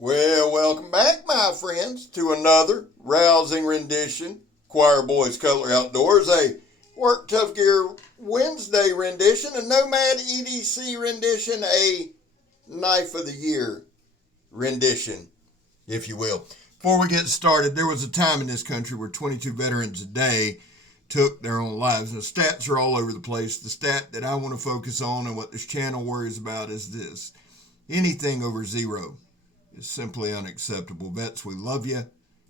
Well, welcome back, my friends, to another rousing rendition. Choir Boys Cutlery Outdoors, a Work Tuff Gear Wednesday rendition, a Nomad EDC rendition, a Knife of the Year rendition, if you will. Before we get started, there was a time in this country where 22 veterans a day took their own lives. And the stats are all over the place. The stat that I want to focus on and what this channel worries about is this. Anything over zero is simply unacceptable. Vets, we love you.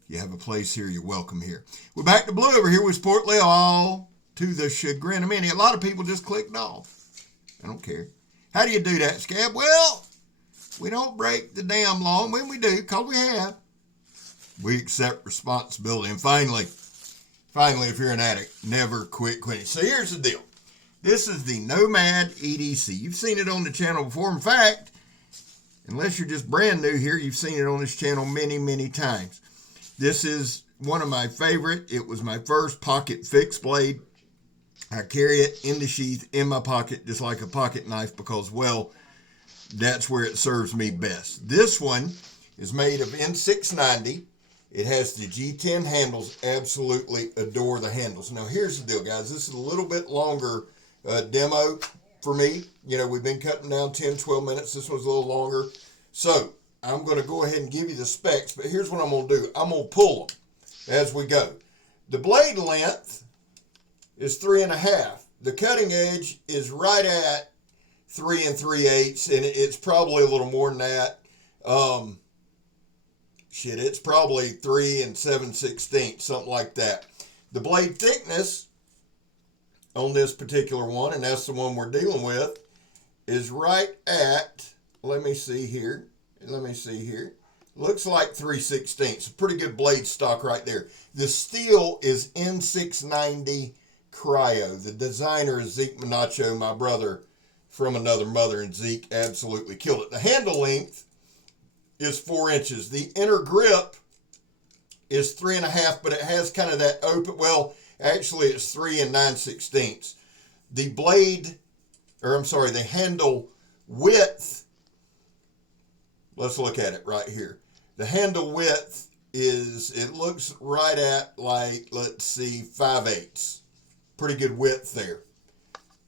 You have a place here. You're welcome here. We're back to blue over here with Sportly, all to the chagrin of many. A lot of people just clicked off. I don't care. How do you do that, Scab? Well, we don't break the damn law. And when we do, because we have, we accept responsibility. And finally, if you're an addict, never quit quitting. So here's the deal. This is the Nomad EDC. You've seen it on the channel before. In fact, unless you're just brand new here, you've seen it on this channel many, many times. This is one of my favorite. It was my first pocket fixed blade. I carry it in the sheath in my pocket just like a pocket knife because, well, that's where it serves me best. This one is made of N690. It has the G10 handles. Absolutely adore the handles. Now, here's the deal, guys. This is a little bit longer demo for me. You know, we've been cutting down 10, 12 minutes. This one's a little longer. So I'm going to go ahead and give you the specs, but here's what I'm going to do. I'm going to pull them as we go. The blade length is 3.5. The cutting edge is right at 3 3/8, and it's probably a little more than that. It's probably 3 7/16, something like that. The blade thickness on this particular one, and that's the one we're dealing with, is right at, let me see here. Looks like 3/16. A pretty good blade stock right there. The steel is N690 Cryo. The designer is Zeke Menacho, my brother from another mother, and Zeke absolutely killed it. The handle length is 4 inches. The inner grip is 3.5, but it has kind of that open, well, actually it's 3 9/16. The handle width, let's look at it right here. The handle width is, it looks right at like, let's see, 5/8. Pretty good width there.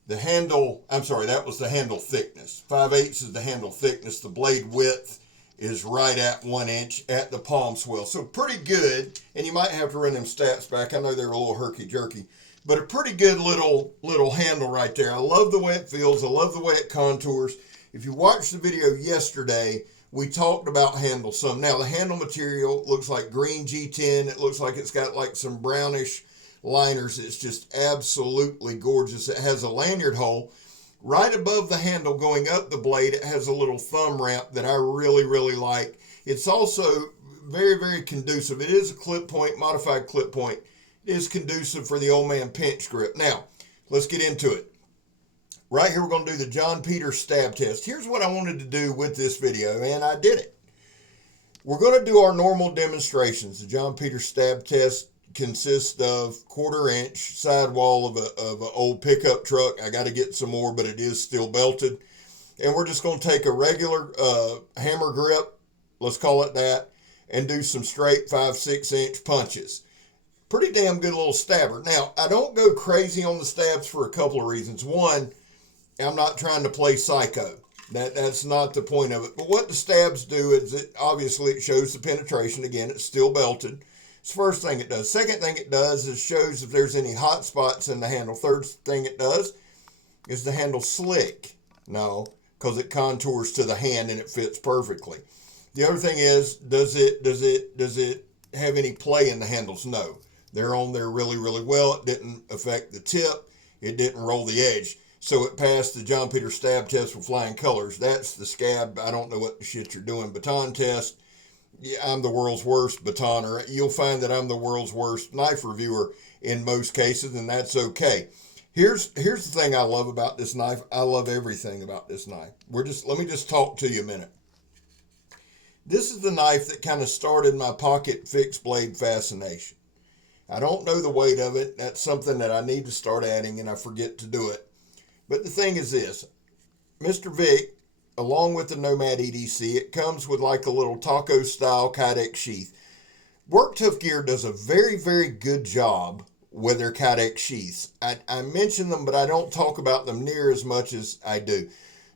The handle, that was the handle thickness. 5/8 is the handle thickness. The blade width is right at 1 inch at the palm swell. So pretty good, and you might have to run them stats back. I know they're a little herky-jerky, but a pretty good little handle right there. I love the way it feels. I love the way it contours. If you watched the video yesterday, we talked about handle some. Now, the handle material looks like green G10. It looks like it's got like some brownish liners. It's just absolutely gorgeous. It has a lanyard hole. Right above the handle going up the blade, it has a little thumb ramp that I really, really like. It's also very, very conducive. It is a clip point, modified clip point. It is conducive for the old man pinch grip. Now, let's get into it. Right here, we're going to do the John Peter stab test. Here's what I wanted to do with this video, and I did it. We're going to do our normal demonstrations. The John Peter stab test consists of 1/4 inch sidewall of an old pickup truck. I got to get some more, but it is still belted. And we're just going to take a regular hammer grip, let's call it that, and do some straight 5-6 inch punches. Pretty damn good little stabber. Now, I don't go crazy on the stabs for a couple of reasons. One, I'm not trying to play psycho. That's not the point of it. But what the stabs do is obviously it shows the penetration. Again, it's still belted. It's the first thing it does. Second thing it does is shows if there's any hot spots in the handle. Third thing it does is the handle slick. No, because it contours to the hand and it fits perfectly. The other thing is, does it have any play in the handles? No. They're on there really, really well. It didn't affect the tip. It didn't roll the edge. So it passed the John Peter stab test with flying colors. That's the Scab. I don't know what the shit you're doing. Baton test. Yeah, I'm the world's worst batoner. You'll find that I'm the world's worst knife reviewer in most cases, and that's okay. Here's the thing I love about this knife. I love everything about this knife. Let me just talk to you a minute. This is the knife that kind of started my pocket fixed blade fascination. I don't know the weight of it. That's something that I need to start adding, and I forget to do it. But the thing is this. Mr. Vic along with the Nomad EDC, it comes with like a little taco style Kydex sheath. Tuff Gear does a very, very good job with their Kydex sheaths. I mention them, but I don't talk about them near as much as I do.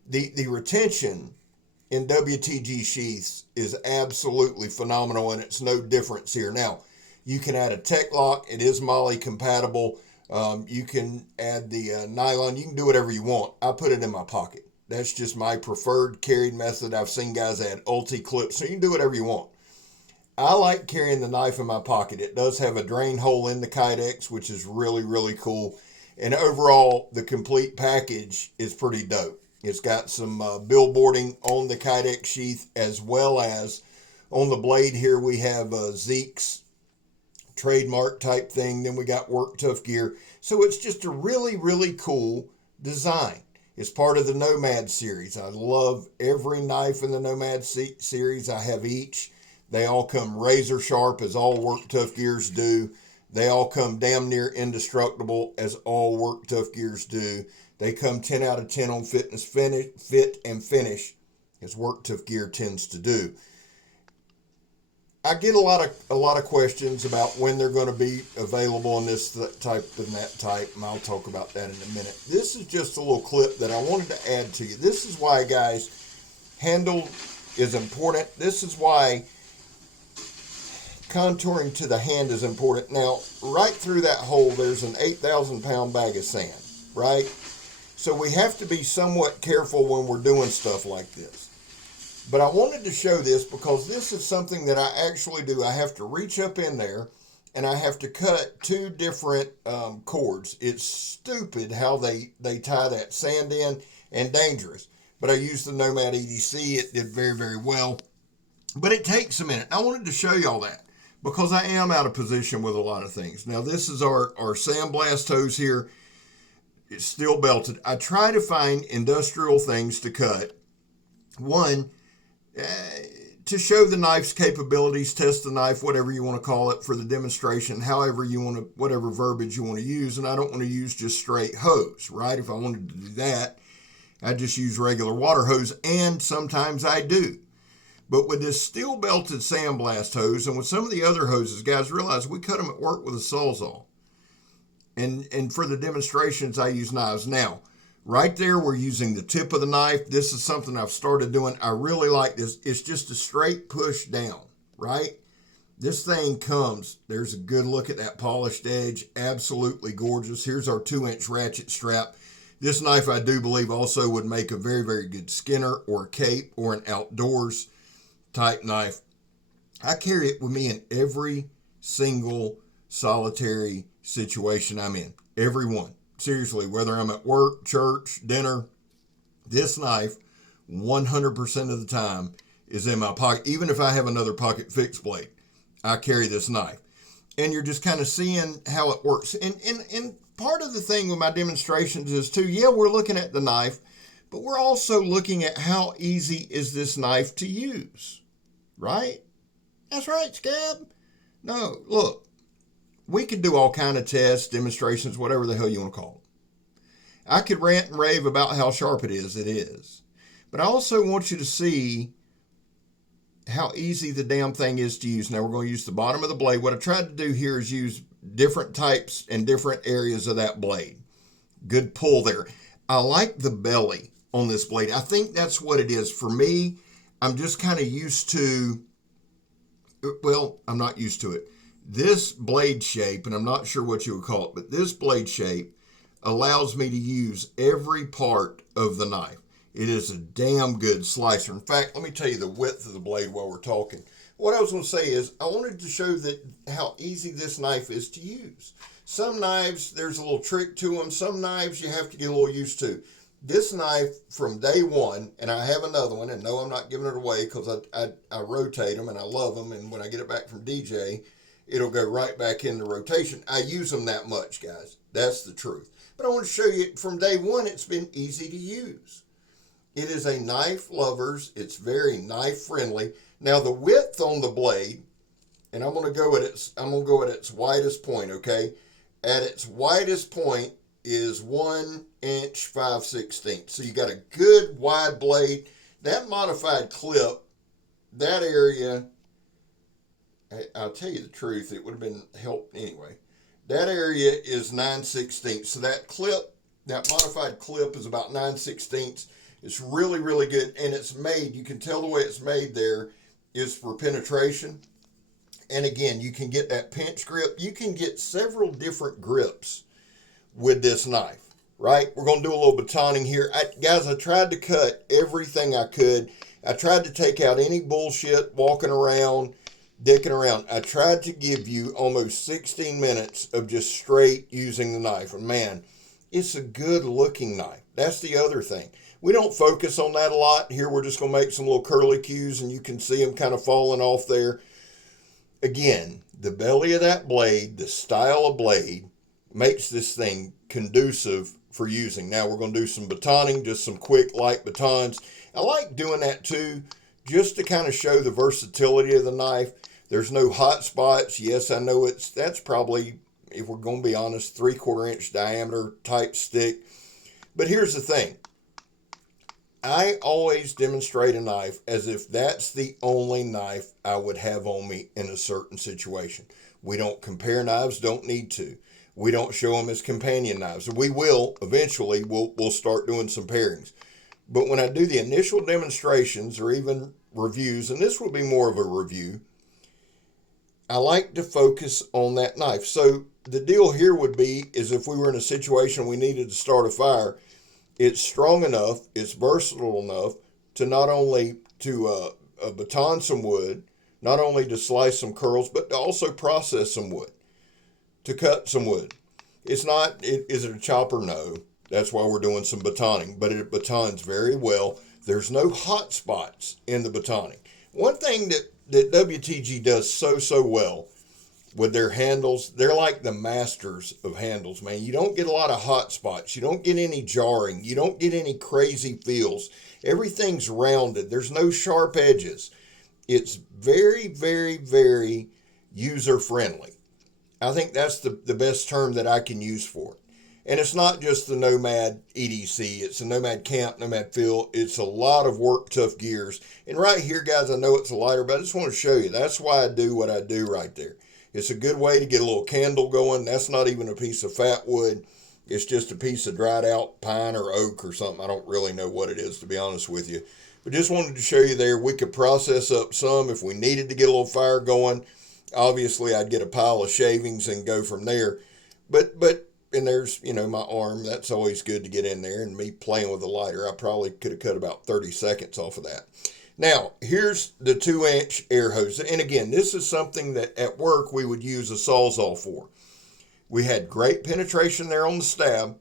The retention in Wtg Sheaths is absolutely phenomenal, and it's no difference here. Now, you can add a tech lock. It is MOLLE compatible. You can add the nylon. You can do whatever you want. I put it in my pocket. That's just my preferred carried method. I've seen guys add ulti clips, so you can do whatever you want. I like carrying the knife in my pocket. It does have a drain hole in the Kydex, which is really, really cool. And overall, the complete package is pretty dope. It's got some billboarding on the Kydex sheath, as well as on the blade here we have Zeke's trademark type thing. Then we got Tuff Gear. So it's just a really, really cool design. It's part of the Nomad series. I love every knife in the Nomad series. I have each. They all come razor sharp, as all Tuff Gears do. They all come damn near indestructible, as all Tuff Gears do. They come 10 out of 10 on fit and finish, as Tuff Gear tends to do. I get a lot of questions about when they're going to be available in this type and that type, and I'll talk about that in a minute. This is just a little clip that I wanted to add to you. This is why, guys, handle is important. This is why contouring to the hand is important. Now, right through that hole, there's an 8,000-pound bag of sand, right? So we have to be somewhat careful when we're doing stuff like this. But I wanted to show this because this is something that I actually do. I have to reach up in there, and I have to cut two different cords. It's stupid how they tie that sand in, and dangerous. But I used the Nomad EDC. It did very, very well. But it takes a minute. I wanted to show y'all that, because I am out of position with a lot of things. Now, this is our sandblast hose here. It's steel belted. I try to find industrial things to cut. One, to show the knife's capabilities, test the knife, whatever you want to call it, for the demonstration, however you want to, whatever verbiage you want to use. And I don't want to use just straight hose, right? If I wanted to do that, I just use regular water hose, and sometimes I do. But with this steel belted sandblast hose, and with some of the other hoses, guys, realize we cut them at work with a Sawzall. And for the demonstrations, I use knives. Now, right there, we're using the tip of the knife. This is something I've started doing. I really like this. It's just a straight push down, right? This thing comes. There's a good look at that polished edge. Absolutely gorgeous. Here's our 2-inch ratchet strap. This knife, I do believe, also would make a very, very good skinner or a cape or an outdoors type knife. I carry it with me in every single solitary situation I'm in. Every one. Seriously, whether I'm at work, church, dinner, this knife 100% of the time is in my pocket. Even if I have another pocket fixed blade, I carry this knife. And you're just kind of seeing how it works. And part of the thing with my demonstrations is too, yeah, we're looking at the knife, but we're also looking at how easy is this knife to use, right? That's right, Scab. No, look, we could do all kind of tests, demonstrations, whatever the hell you want to call it. I could rant and rave about how sharp it is. It is. But I also want you to see how easy the damn thing is to use. Now we're going to use the bottom of the blade. What I tried to do here is use different types and different areas of that blade. Good pull there. I like the belly on this blade. I think that's what it is. For me, I'm just kind of used to, well, I'm not used to it. This blade shape, and I'm not sure what you would call it, but this blade shape allows me to use every part of the knife. It is a damn good slicer. In fact, let me tell you the width of the blade while we're talking. What I was going to say is I wanted to show that how easy this knife is to use. Some knives, there's a little trick to them. Some knives you have to get a little used to. This knife from day one, and I have another one, and no, I'm not giving it away because I rotate them and I love them, and when I get it back from DJ, it'll go right back into rotation. I use them that much, guys. That's the truth. But I want to show you from day one, it's been easy to use. It is a knife lovers. It's very knife friendly. Now the width on the blade, and I'm going to go at its widest point, okay? At its widest point is 1 inch 5/16. So you got a good wide blade. that modified clip, that area, I'll tell you the truth, it would have been helped anyway. That area is 9/16. So that clip, that modified clip is about 9/16. It's really, really good. And it's made, you can tell the way it's made there is for penetration. And again, you can get that pinch grip. You can get several different grips with this knife, right? We're going to do a little batoning here. Guys, I tried to cut everything I could. I tried to take out any bullshit walking around, dicking around. I tried to give you almost 16 minutes of just straight using the knife. And man, it's a good looking knife. That's the other thing. We don't focus on that a lot. Here we're just going to make some little curly cues and you can see them kind of falling off there. Again, the belly of that blade, the style of blade, makes this thing conducive for using. Now we're going to do some batoning, just some quick light batons. I like doing that too, just to kind of show the versatility of the knife. There's no hot spots. Yes, I know that's probably, if we're going to be honest, 3/4 inch diameter type stick. But here's the thing. I always demonstrate a knife as if that's the only knife I would have on me in a certain situation. We don't compare knives, don't need to. We don't show them as companion knives. We will, eventually, we'll start doing some pairings. But when I do the initial demonstrations or even reviews, and this will be more of a review, I like to focus on that knife. So the deal here would be is if we were in a situation we needed to start a fire, it's strong enough, it's versatile enough to not only to baton some wood, not only to slice some curls, but to also process some wood, to cut some wood. It's not, is it a chopper? No. That's why we're doing some batoning, but it batons very well. There's no hot spots in the batoning. One thing that WTG does so well with their handles, they're like the masters of handles, man. You don't get a lot of hot spots. You don't get any jarring. You don't get any crazy feels. Everything's rounded. There's no sharp edges. It's very, very, very user-friendly. I think that's the best term that I can use for it. And it's not just the Nomad EDC. It's the Nomad Camp, Nomad Field. It's a lot of work, Tuff Gears. And right here, guys, I know it's a lighter, but I just want to show you. That's why I do what I do right there. It's a good way to get a little candle going. That's not even a piece of fat wood. It's just a piece of dried out pine or oak or something. I don't really know what it is, to be honest with you. But just wanted to show you there. We could process up some if we needed to get a little fire going. Obviously, I'd get a pile of shavings and go from there. But and there's, you know, my arm. That's always good to get in there. And me playing with a lighter, I probably could have cut about 30 seconds off of that. Now, here's the 2-inch air hose. And again, this is something that at work we would use a Sawzall for. We had great penetration there on the stab.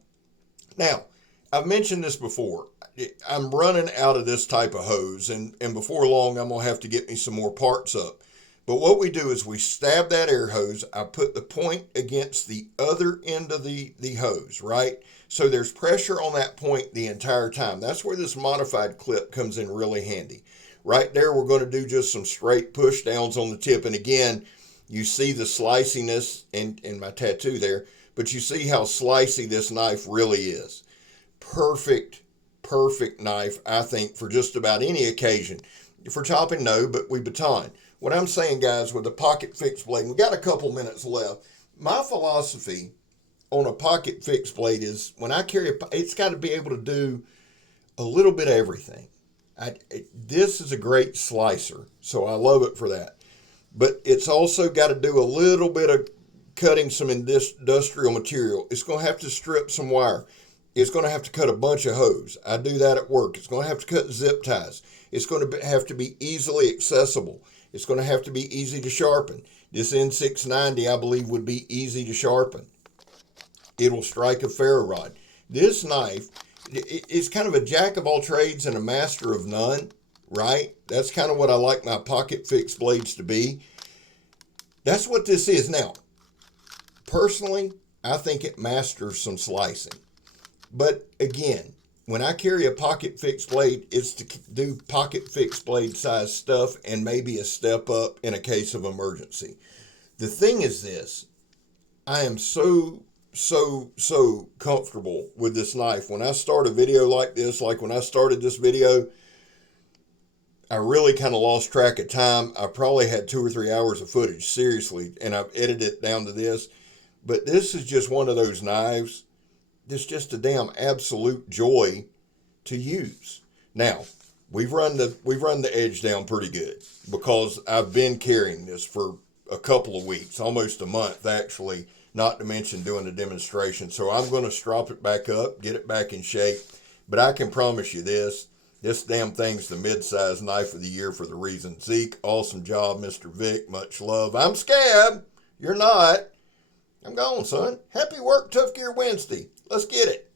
Now, I've mentioned this before. I'm running out of this type of hose, and before long, I'm going to have to get me some more parts up. But what we do is we stab that air hose. I put the point against the other end of the hose, right? So there's pressure on that point the entire time. That's where this modified clip comes in really handy. Right there, we're going to do just some straight push downs on the tip. And again, you see the sliciness in my tattoo there, but you see how slicey this knife really is. Perfect knife, I think, for just about any occasion. For chopping, no, but we baton. What I'm saying, guys, with the pocket fixed blade, we got a couple minutes left. My philosophy on a pocket fixed blade is when I carry it's got to be able to do a little bit of everything. This is a great slicer, so I love it for that. But it's also got to do a little bit of cutting some industrial material. It's going to have to strip some wire. It's going to have to cut a bunch of hose. I do that at work. It's going to have to cut zip ties. It's going to have to be easily accessible. It's going to have to be easy to sharpen. This N690, I believe, would be easy to sharpen. It'll strike a ferro rod. This knife is kind of a jack of all trades and a master of none, right? That's kind of what I like my pocket fixed blades to be. That's what this is. Now, personally, I think it masters some slicing. But again, when I carry a pocket fixed blade, it's to do pocket fixed blade size stuff and maybe a step up in a case of emergency. The thing is this, I am so comfortable with this knife. When I start a video like this, like when I started this video, I really kind of lost track of time. I probably had 2 or 3 hours of footage, seriously, and I've edited it down to this. But this is just one of those knives that's just a damn absolute joy to use. Now, we've run the edge down pretty good because I've been carrying this for a couple of weeks, almost a month actually, not to mention doing the demonstration. So I'm going to strop it back up, get it back in shape. But I can promise you this damn thing's the mid-size knife of the year for the reason. Zeke, awesome job, Mr. Vic, much love. I'm Scab. You're not. I'm gone, son. Happy work, Tuff Gear Wednesday. Let's get it.